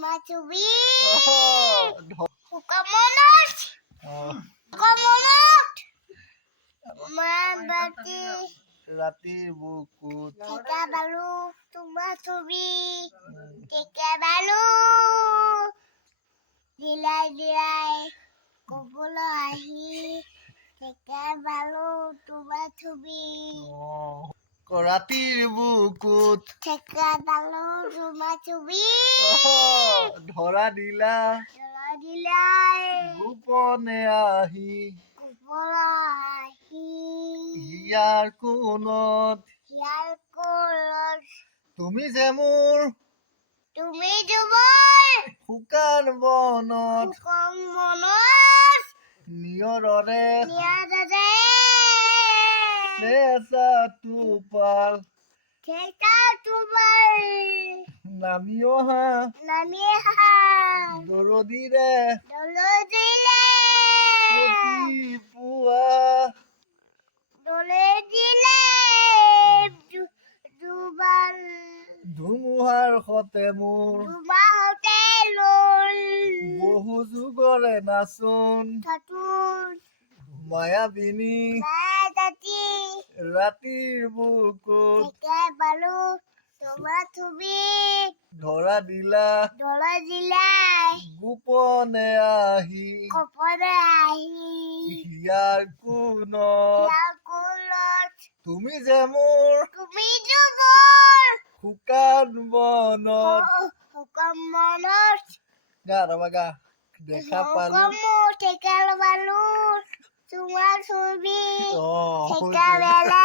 Tumacubi. Oh, Ukamonot. Ukamonot. Mabati. Ratir bukut. Tika balu. Tumacubi. Tika balu. Dilai. Kumpul ahi. Tika balu. Tumacubi. Ratir bukut. Tika balu. Tumacubi. ধরা দিলা Dilai. গোপনে আহি Kumpul ahi. হিয়াৰ কোণত Hial kolot. তুমি যে মোৰ Tumi jubor. শুকান বনত Ukang monos. নিয়ৰৰে Niada. চেঁচা টোপাল Kita tubar. নামি অহা Namiha. দৰদীৰে Dolo dile. পুৱা Dole dile. Dubal. ধুমুহাৰ সতে মোৰ Duma hotelul. বহু যুগৰে নাচোন Tatul. মায়াবিনী Madati. ৰাতিৰ বুকুত Tika balu. Tuma tubi. ধৰা দিলা Dolo dilai. গোপনে আহি Kopore ahi. হিয়াৰ কোণত Hial kolot. তুমি যে মোৰ Tumi jubor. শুকান বনত Ukang monos. গা ৰবা গা দেখা পালো Kamu tika balu. Tuma tubi. অ Tika bela.